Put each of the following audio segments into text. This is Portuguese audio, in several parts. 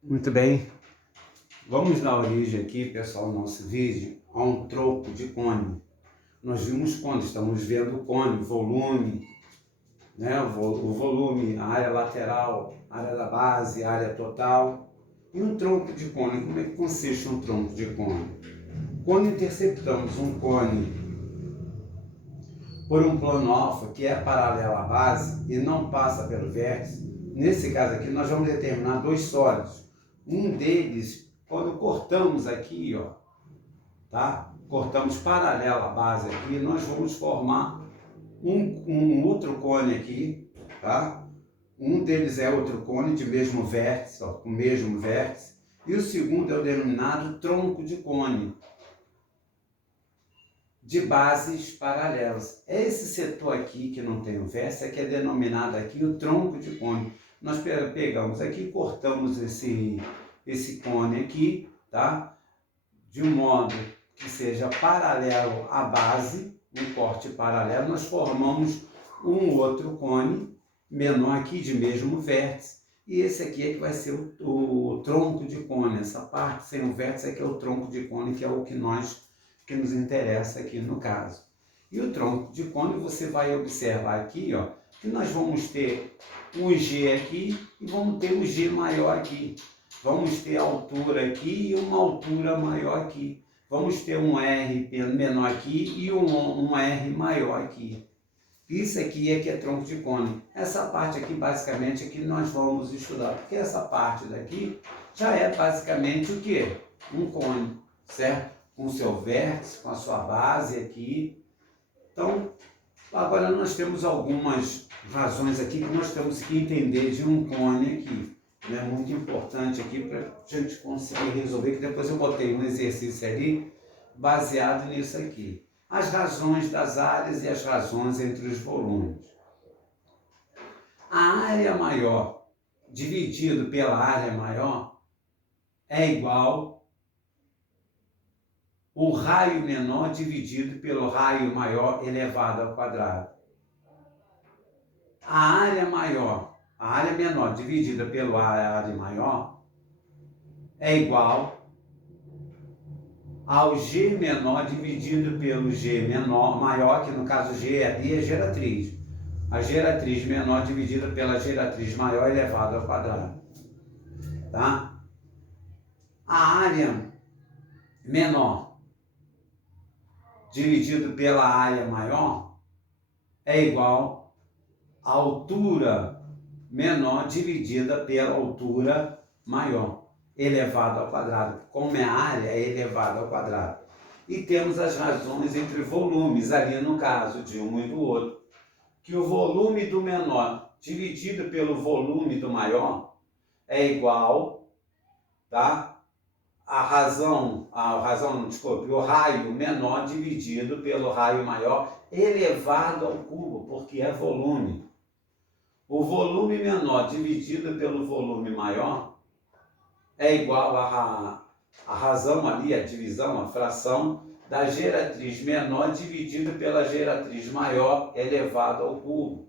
Muito bem, vamos dar origem aqui, pessoal, no nosso vídeo, a um tronco de cone. Nós vimos cone, estamos vendo cone, volume, né? O volume, a área lateral, a área da base, a área total. E um tronco de cone, como é que consiste um tronco de cone? Quando interceptamos um cone por um plano alfa que é paralelo à base e não passa pelo vértice, nesse caso aqui nós vamos determinar dois sólidos. Um deles, quando cortamos aqui, ó, tá? Cortamos paralelo à base aqui, nós vamos formar um outro cone aqui, tá? Um deles é outro cone de mesmo vértice, ó, com o mesmo vértice, e o segundo é o denominado tronco de cone, de bases paralelas. Esse setor aqui que não tem o vértice é que é denominado aqui o tronco de cone. Nós pegamos aqui, cortamos esse cone aqui, tá? De um modo que seja paralelo à base, um corte paralelo, nós formamos um outro cone menor aqui de mesmo vértice, e esse aqui é que vai ser o tronco de cone. Essa parte sem o vértice é que é o tronco de cone, que é o que nos interessa aqui no caso. E o tronco de cone, você vai observar aqui, ó, que nós vamos ter um G aqui e vamos ter um G maior aqui. Vamos ter altura aqui e uma altura maior aqui. Vamos ter um R menor aqui e um R maior aqui. Isso aqui é que é tronco de cone. Essa parte aqui, basicamente, é que nós vamos estudar. Porque essa parte daqui já é basicamente o quê? Um cone, certo? Com o seu vértice, com a sua base aqui. Então, agora nós temos algumas razões aqui que nós temos que entender de um cone aqui. É muito importante aqui para a gente conseguir resolver, que depois eu botei um exercício ali baseado nisso aqui. As razões das áreas e as razões entre os volumes. A área maior dividido pela área maior é igual o raio menor dividido pelo raio maior elevado ao quadrado. A área menor dividida pela área maior é igual ao G menor dividido pelo G maior, que no caso G ali é geratriz. A geratriz menor dividida pela geratriz maior elevado ao quadrado. Tá? A área menor dividido pela área maior é igual à altura menor dividida pela altura maior, elevado ao quadrado. Como é a área, é elevado ao quadrado. E temos as razões entre volumes, ali no caso de um e do outro. Que o volume do menor dividido pelo volume do maior é igual, tá? O raio menor dividido pelo raio maior elevado ao cubo, porque é volume. O volume menor dividido pelo volume maior é igual a razão ali, a divisão, a fração da geratriz menor dividido pela geratriz maior elevado ao cubo.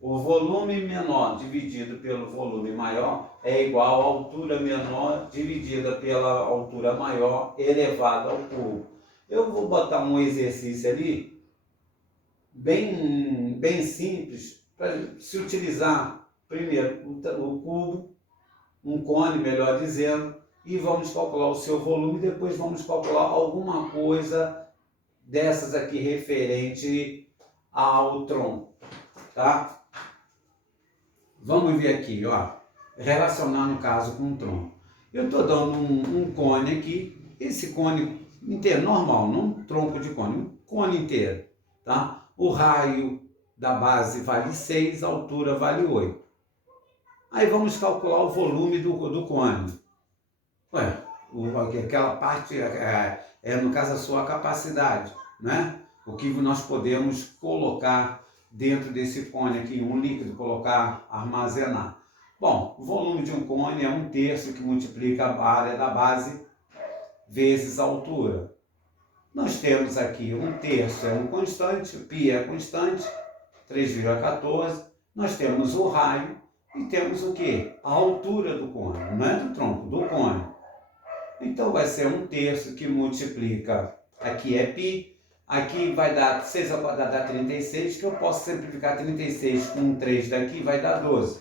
O volume menor dividido pelo volume maior é igual à altura menor dividida pela altura maior elevado ao cubo. Eu vou botar um exercício ali, bem simples, para se utilizar primeiro o cubo, um cone, melhor dizendo, e vamos calcular o seu volume, depois vamos calcular alguma coisa dessas aqui referente ao tronco, tá? Vamos ver aqui, ó, relacionar no caso com o tronco. Eu estou dando um cone aqui, esse cone inteiro, normal, não um tronco de cone, um cone inteiro, tá? O raio da base vale 6, a altura vale 8. Aí vamos calcular o volume do cone. Ué, aquela parte no caso, a sua capacidade, né? O que nós podemos colocar dentro desse cone aqui, um líquido, colocar, armazenar. Bom, o volume de um cone é 1/3 que multiplica a área da base vezes a altura. Nós temos aqui 1/3 é um constante, π é constante, 3,14. Nós temos o raio e temos o quê? a altura do cone, não é do tronco, do cone. Então vai ser 1/3 que multiplica, aqui é π, aqui vai dar 6 ao quadrado dá 36, que eu posso simplificar 36 com um 3 daqui, vai dar 12.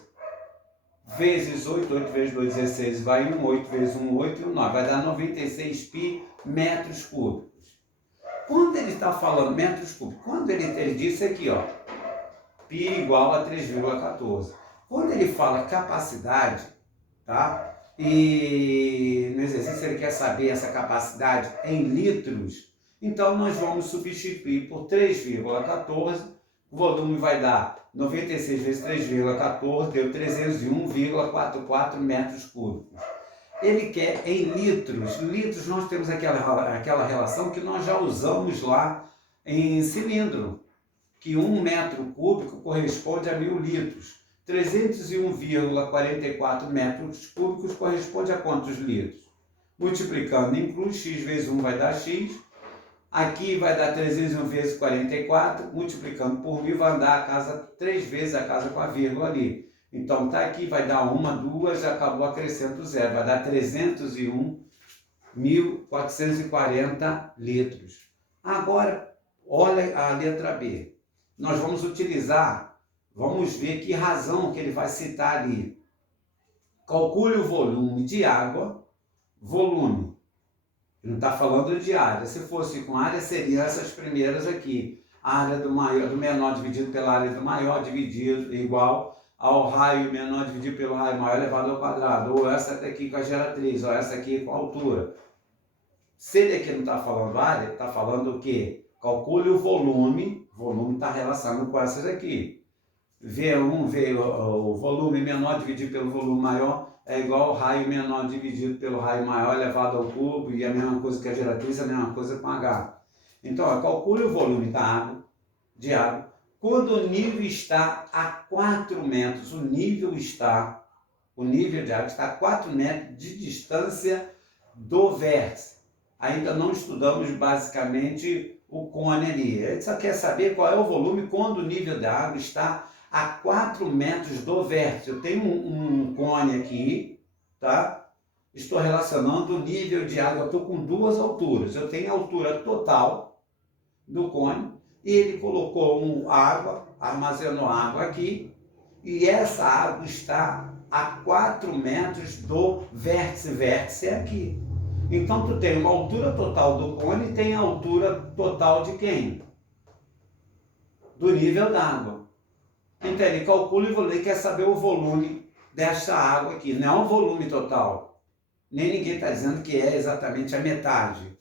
Vezes 8, 8 vezes 2, 16, vai 1, 8 vezes 1, 8 e 1, 9. Vai dar 96 π metros cúbicos. Quando ele está falando metros cúbicos, quando ele disse aqui, ó, π igual a 3,14. Quando ele fala capacidade, tá? E no exercício ele quer saber essa capacidade em litros, então nós vamos substituir por 3,14, o volume vai dar 96 vezes 3,14, deu 301,44 metros cúbicos. Ele quer em litros. Litros nós temos aquela relação que nós já usamos lá em cilindro, que 1 metro cúbico corresponde a 1000 litros. 301,44 metros cúbicos corresponde a quantos litros? Multiplicando inclui x vezes 1 vai dar x. Aqui vai dar 301 vezes 44, multiplicando por 1000 vai dar a casa 3 vezes a casa com a vírgula ali. Então tá aqui, vai dar 1, 2, acabou acrescento zero, vai dar 301.440 litros. Agora, olha a letra B. Nós vamos utilizar, vamos ver que razão que ele vai citar ali. Calcule o volume de água, volume. Ele não está falando de área. Se fosse com área, seriam essas primeiras aqui. A área do menor dividido pela área do maior, dividido igual ao raio menor dividido pelo raio maior elevado ao quadrado. Ou essa aqui com a geratriz, ou essa aqui com a altura. Se ele aqui não está falando área, está falando o quê? Calcule o volume. O volume está relacionado com essas aqui. V1, o volume menor dividido pelo volume maior é igual ao raio menor dividido pelo raio maior elevado ao cubo, e a mesma coisa que a geratriz, a mesma coisa com H. Então, ó, calcule o volume da água, de água, quando o nível está a 4 metros, o nível de água está a 4 metros de distância do vértice. Ainda não estudamos basicamente o cone ali. Ele só quer saber qual é o volume quando o nível da água está a 4 metros do vértice. Eu tenho um cone aqui, tá? Estou relacionando o nível de água, estou com duas alturas. Eu tenho a altura total do cone, e ele colocou água, armazenou água aqui, e essa água está a 4 metros do vértice. Vértice é aqui. Então, tu tem uma altura total do cone e tem a altura total de quem? Do nível d'água. Então, ele calcula e ele quer saber o volume desta água aqui. Não é o volume total. Nem ninguém está dizendo que é exatamente a metade.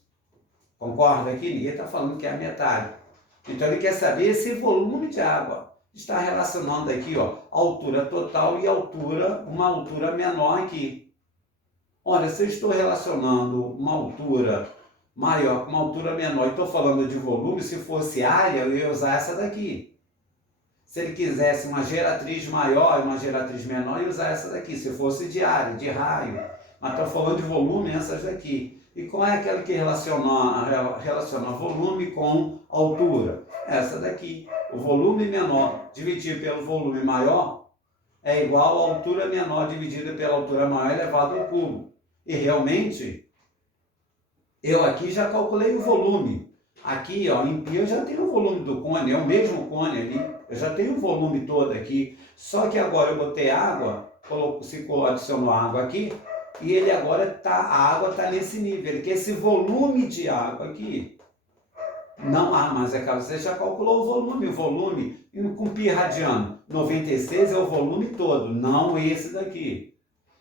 Concorda aqui? Ninguém está falando que é a metade. Então, ele quer saber esse volume de água. Está relacionando aqui, ó, a altura total e uma altura menor aqui. Olha, se eu estou relacionando uma altura maior com uma altura menor e estou falando de volume, se fosse área, eu ia usar essa daqui. Se ele quisesse uma geratriz maior e uma geratriz menor, eu ia usar essa daqui. Se fosse de área, de raio. Mas estou falando de volume, essas daqui. E qual é aquela que relaciona volume com altura? Essa daqui. O volume menor dividido pelo volume maior é igual à altura menor dividida pela altura maior elevado ao cubo. E realmente, eu aqui já calculei o volume. Aqui, ó, em π eu já tenho o volume do cone, é o mesmo cone ali. Eu já tenho o volume todo aqui. Só que agora eu botei água, adicionou água aqui, e ele agora a água está nesse nível. Ele quer esse volume de água aqui. Não há, mas é claro, você já calculou o volume com π radiano. 96 é o volume todo, não esse daqui.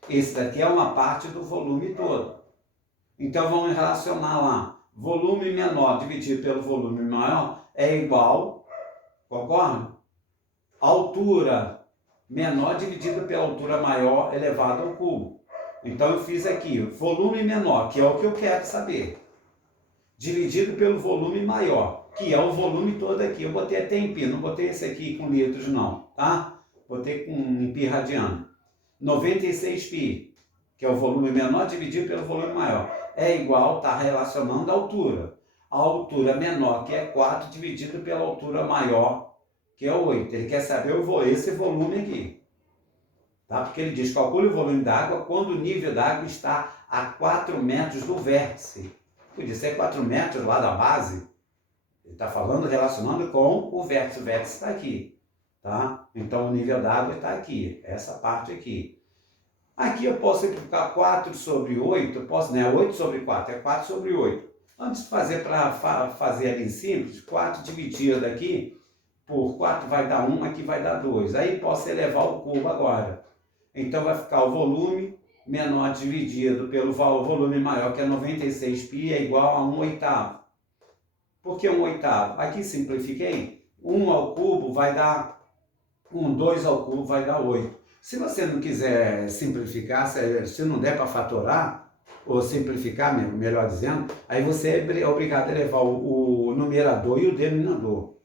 Esse daqui é uma parte do volume todo. Então vamos relacionar lá. Volume menor dividido pelo volume maior é igual, concorda? Altura menor dividida pela altura maior elevado ao cubo. Então eu fiz aqui, volume menor, que é o que eu quero saber, dividido pelo volume maior, que é o volume todo aqui. Eu botei até em π, não botei esse aqui com litros não, tá? Botei em π radiano. 96 π, que é o volume menor dividido pelo volume maior, é igual, está relacionando a altura. A altura menor, que é 4, dividido pela altura maior, que é 8. Ele quer saber esse volume aqui. Tá? Porque ele diz, calcule o volume da água quando o nível da água está a 4 metros do vértice. Podia ser 4 metros lá da base. Ele está falando, relacionando com o vértice. O vértice está aqui. Tá? Então, o nível da água está aqui. Essa parte aqui. Aqui eu posso simplificar 4 sobre 8. Eu posso, né? 8 sobre 4 é 4 sobre 8. Antes de fazer para fazer ali simples, 4 dividido aqui por 4 vai dar 1, aqui vai dar 2. Aí posso elevar ao cubo agora. Então vai ficar o volume menor dividido pelo volume maior, que é 96π, é igual a 1/8. Por que 1/8? Aqui simplifiquei. 1 ao cubo vai dar 1, 2 ao cubo vai dar 8. Se você não quiser simplificar, se não der para fatorar, ou simplificar, melhor dizendo, aí você é obrigado a levar o numerador e o denominador.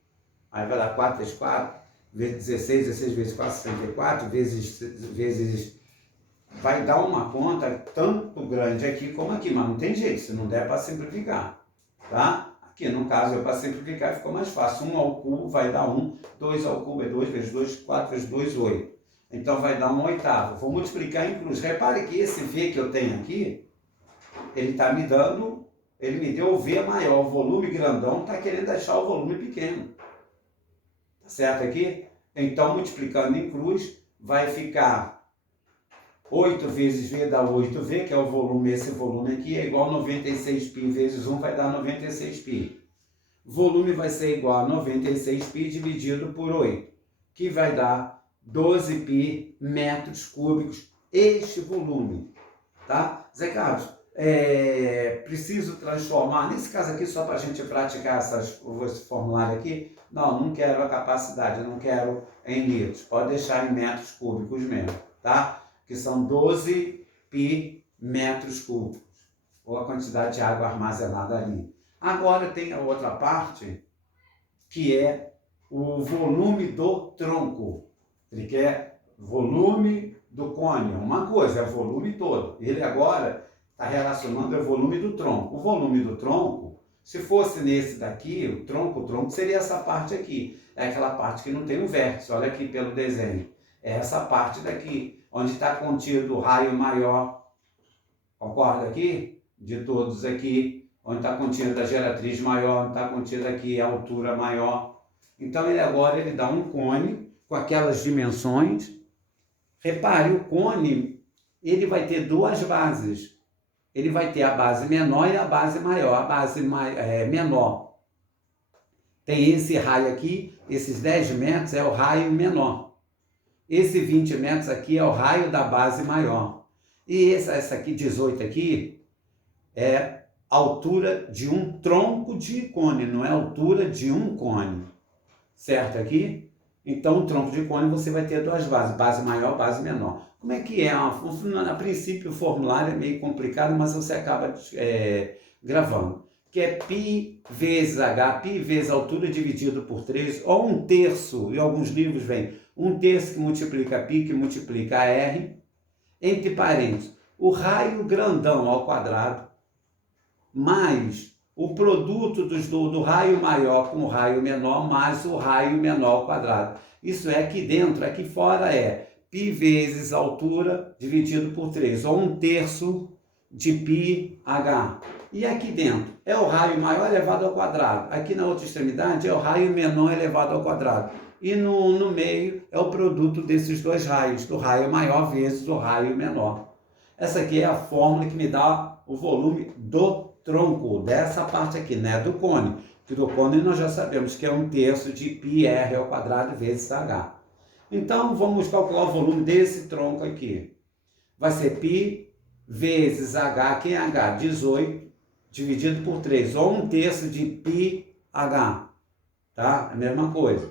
Aí vai dar 4 vezes 4, vezes 16, 16 vezes 4, 64, vezes... Vai dar uma conta tanto grande aqui como aqui, mas não tem jeito, se não der para simplificar, tá? Aqui, no caso, para simplificar ficou mais fácil. 1 ao cubo vai dar 1, 2 ao cubo é 2 vezes 2, 4 vezes 2, 8. Então vai dar 1/8. Vou multiplicar em cruz. Repare que esse V que eu tenho aqui, ele está me dando, ele me deu o V maior, o volume grandão, está querendo achar o volume pequeno. Tá certo aqui? Então, multiplicando em cruz, vai ficar 8 vezes V dá 8V, que é o volume, esse volume aqui, é igual a 96π vezes 1, vai dar 96π. Volume vai ser igual a 96π dividido por 8, que vai dar 12π metros cúbicos, este volume. Tá? Zé Carlos, preciso transformar, nesse caso aqui, só para a gente praticar esse formulário aqui, não quero a capacidade, não quero em litros, pode deixar em metros cúbicos mesmo, tá? Que são 12π metros cúbicos, ou a quantidade de água armazenada ali. Agora tem a outra parte, que é o volume do tronco. Ele quer volume do cone, uma coisa, é o volume todo. Ele agora está relacionando o volume do tronco. O volume do tronco, se fosse nesse daqui, o tronco seria essa parte aqui. É aquela parte que não tem um vértice, olha aqui pelo desenho. É essa parte daqui, onde está contido o raio maior, concorda aqui? De todos aqui, onde está contida a geratriz maior, onde está contida aqui a altura maior. Então ele agora dá um cone com aquelas dimensões. Repare, o cone, ele vai ter duas bases. Ele vai ter a base menor e a base maior. A base menor tem esse raio aqui, esses 10 metros é o raio menor. Esse 20 metros aqui é o raio da base maior. E essa aqui, 18 aqui, é a altura de um tronco de cone, não é a altura de um cone. Certo aqui? Então, o tronco de cone você vai ter duas bases, base maior, base menor. Como é que é? A princípio, o formulário é meio complicado, mas você acaba gravando. Que é π vezes h, π vezes a altura dividido por 3, ou 1/3, em alguns livros vem 1/3 que multiplica π, que multiplica r, entre parênteses, o raio grandão ao quadrado, mais o produto do raio maior com o raio menor, mais o raio menor ao quadrado. Isso é aqui dentro, aqui fora é π vezes a altura dividido por 3, ou 1/3 de πh. E aqui dentro é o raio maior elevado ao quadrado. Aqui na outra extremidade é o raio menor elevado ao quadrado. E no meio é o produto desses dois raios, do raio maior vezes o raio menor. Essa aqui é a fórmula que me dá o volume do tronco, dessa parte aqui, né, do cone. Que do cone nós já sabemos que é 1/3 de πr ao quadrado vezes h. Então, vamos calcular o volume desse tronco aqui. Vai ser π vezes h, quem é h? 18, dividido por 3, ou 1/3 de πh, tá? A mesma coisa.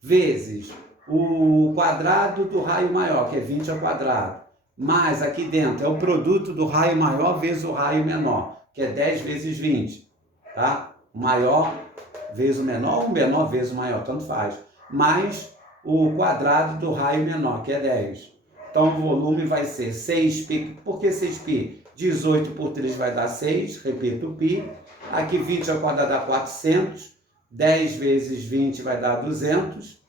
Vezes o quadrado do raio maior, que é 20 ao quadrado, mais aqui dentro é o produto do raio maior vezes o raio menor, que é 10 vezes 20, tá? O maior vezes o menor vezes o maior, tanto faz. Mais o quadrado do raio menor, que é 10. Então o volume vai ser 6π. Por que 6π? 18 por 3 vai dar 6, repito, π. Aqui 20 ao quadrado dá 400. 10 vezes 20 vai dar 200.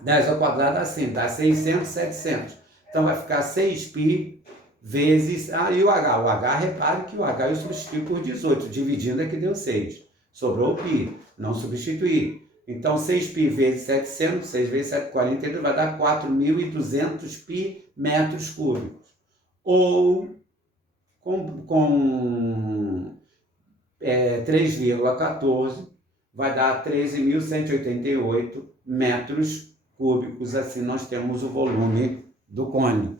10 ao quadrado assim, dá 600, 700. Então vai ficar 6π vezes... e o H? O H, repare que o H eu substituí por 18, dividindo é que deu 6. Sobrou o π, não substituí. Então 6π vezes 700, 6 vezes 742, vai dar 4.200 π metros cúbicos. Ou com 3,14, vai dar 13.188 metros cúbicos. Assim nós temos o volume do cone.